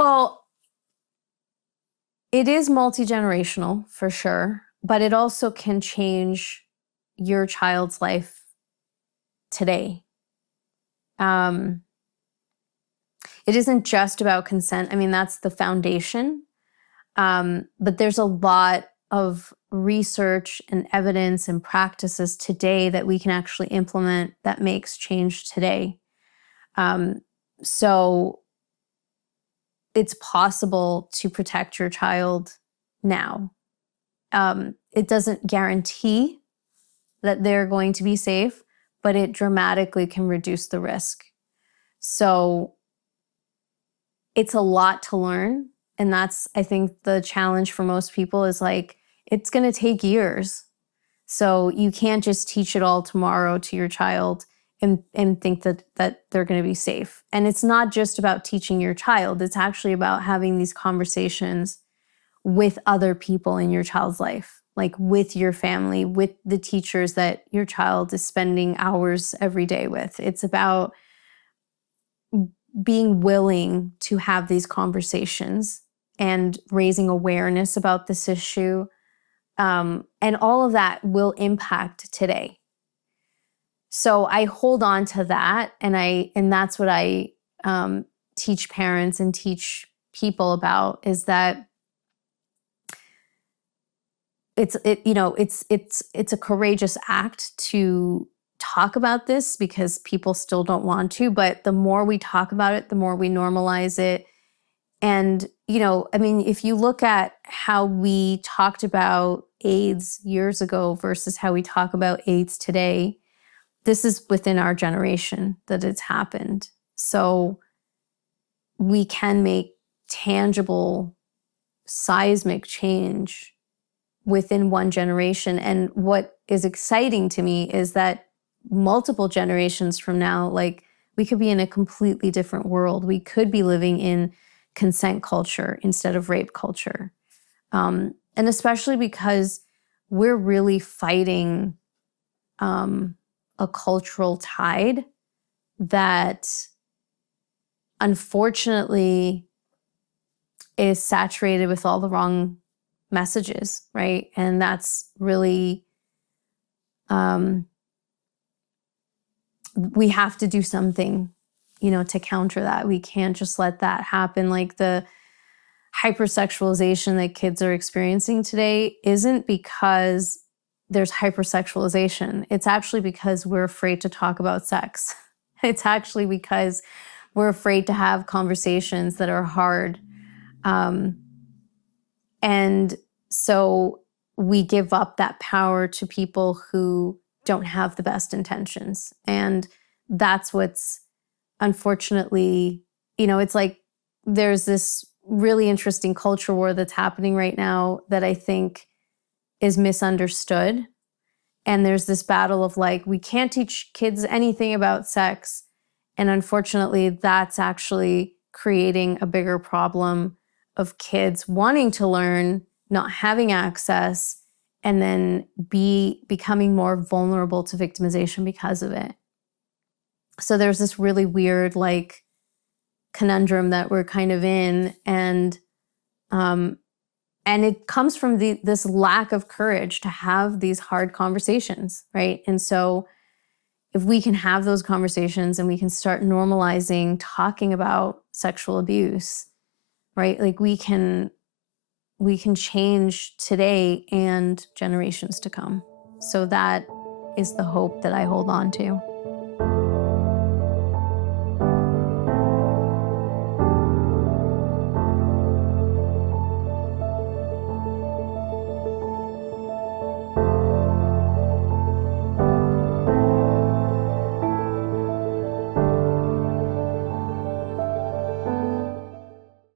Well, it is multi-generational for sure, but it also can change your child's life today. Um, it isn't just about consent. I mean, that's the foundation. But there's a lot of research and evidence and practices today that we can actually implement that makes change today. Um, so it's possible to protect your child now. It doesn't guarantee that they're going to be safe, but it dramatically can reduce the risk. So it's a lot to learn. And that's, I think, the challenge for most people is like, it's going to take years. So you can't just teach it all tomorrow to your child and think that they're going to be safe. And it's not just about teaching your child, it's actually about having these conversations with other people in your child's life, like with your family, with the teachers that your child is spending hours every day with. It's about being willing to have these conversations and raising awareness about this issue. And all of that will impact today. So I hold on to that, and that's what I teach parents and teach people about, is that it's a courageous act to talk about this because people still don't want to, but the more we talk about it, the more we normalize it. And I mean, if you look at how we talked about AIDS years ago versus how we talk about AIDS today, this is within our generation that it's happened. So we can make tangible seismic change within one generation. And what is exciting to me is that multiple generations from now, like, we could be in a completely different world. We could be living in consent culture instead of rape culture. And especially because we're really fighting a cultural tide that unfortunately is saturated with all the wrong messages, right? And that's really, we have to do something, to counter that. We can't just let that happen. Like, the hypersexualization that kids are experiencing today isn't because there's hypersexualization. It's actually because we're afraid to talk about sex. It's actually because we're afraid to have conversations that are hard. And so we give up that power to people who don't have the best intentions. And that's what's, unfortunately, it's like there's this really interesting culture war that's happening right now that I think is misunderstood. And there's this battle of like, we can't teach kids anything about sex. And unfortunately, that's actually creating a bigger problem of kids wanting to learn, not having access, and then becoming more vulnerable to victimization because of it. So there's this really weird, like, conundrum that we're kind of in, um, and it comes from this lack of courage to have these hard conversations, right? And so if we can have those conversations and we can start normalizing talking about sexual abuse, right? Like, we can change today and generations to come. So that is the hope that I hold on to.